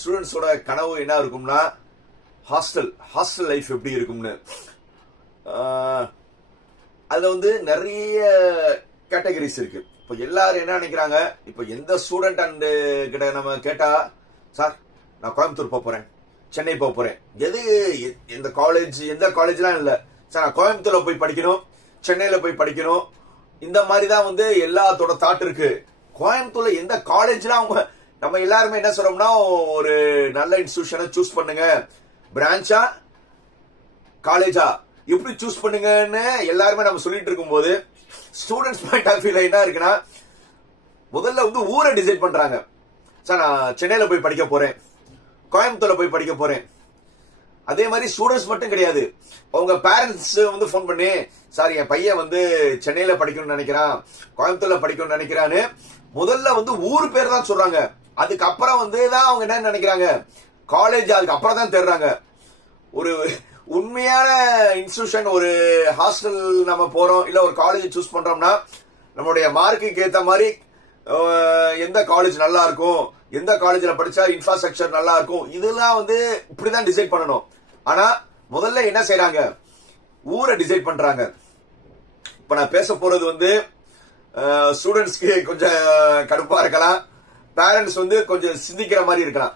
ஸ்டூடெண்ட்ஸோட கனவு என்ன இருக்கும்னா ஹாஸ்டல் லைஃப் எப்படி இருக்கும்னு. அதுல வந்து நிறைய கேட்டகரிஸ் இருக்கு. இப்போ எல்லாரும் என்ன நினைக்கிறாங்க, இப்போ எந்த ஸ்டூடெண்ட் அண்ட் கிட்ட நம்ம கேட்டா, சார் நான் கோயம்புத்தூர் போறேன், சென்னை போறேன், எந்த காலேஜ்லாம் இல்ல சார், நான் கோயம்புத்தூர்ல போய் படிக்கணும், சென்னையில போய் படிக்கணும், இந்த மாதிரி தான் வந்து எல்லாத்தோட தாட் இருக்கு. கோயம்புத்தூர்ல எந்த காலேஜ்லாம் அவங்க நம்ம எல்லாருமே என்ன சொல்றோம்னா, ஒரு நல்ல இன்ஸ்டிடியூஷனை சூஸ் பண்ணுங்க, பிரான்ச்சா காலேஜா எப்படி சூஸ் பண்ணுங்கன்னு எல்லாருமே நம்ம சொல்லிட்டு இருக்கும்போது, ஸ்டூடெண்ட்ஸ் பாயிண்ட் ஆஃப் வியூல என்ன இருக்குன்னா, முதல்ல வந்து ஊரை டிசைட் பண்றாங்க. சார் நான் சென்னையில போய் படிக்க போறேன், கோயம்புத்தூர்ல போய் படிக்க போறேன். அதே மாதிரி ஸ்டூடெண்ட்ஸ் மட்டும் கிடையாது, அவங்க பேரண்ட்ஸ் வந்து போன் பண்ணி, சார் என் பையன் வந்து சென்னையில படிக்கணும்னு நினைக்கிறான், கோயம்புத்தூர்ல படிக்கணும்னு நினைக்கிறான்னு முதல்ல வந்து ஊரு பேர் தான் சொல்றாங்க. அதுக்கப்புறம் வந்து தான் அவங்க என்ன நினைக்கிறாங்க, காலேஜ் அதுக்கு அப்புறம் தான் தேடுறாங்க. ஒரு உண்மையான இன்ஸ்டிடியூஷன், ஒரு ஹாஸ்டல் நம்ம போறோம், இல்ல ஒரு காலேஜ் சூஸ் பண்றோம்னா, நம்மளுடைய மார்க்குக்கு ஏத்த மாதிரி எந்த காலேஜ் நல்லா இருக்கும், எந்த காலேஜ்ல படிச்சா இன்ஃப்ராஸ்ட்ரக்சர் நல்லா இருக்கும், இதெல்லாம் வந்து இப்படிதான் டிசைட் பண்ணணும். ஆனா முதல்ல என்ன செய்யறாங்க, ஊரை டிசைட் பண்றாங்க. இப்ப நான் பேச போறது வந்து ஸ்டூடெண்ட்ஸ்க்கு கொஞ்சம் கடுப்பா இருக்கலாம், பேரண்ட்ஸ் வந்து கொஞ்சம் சிந்திக்கிற மாதிரி இருக்கலாம்.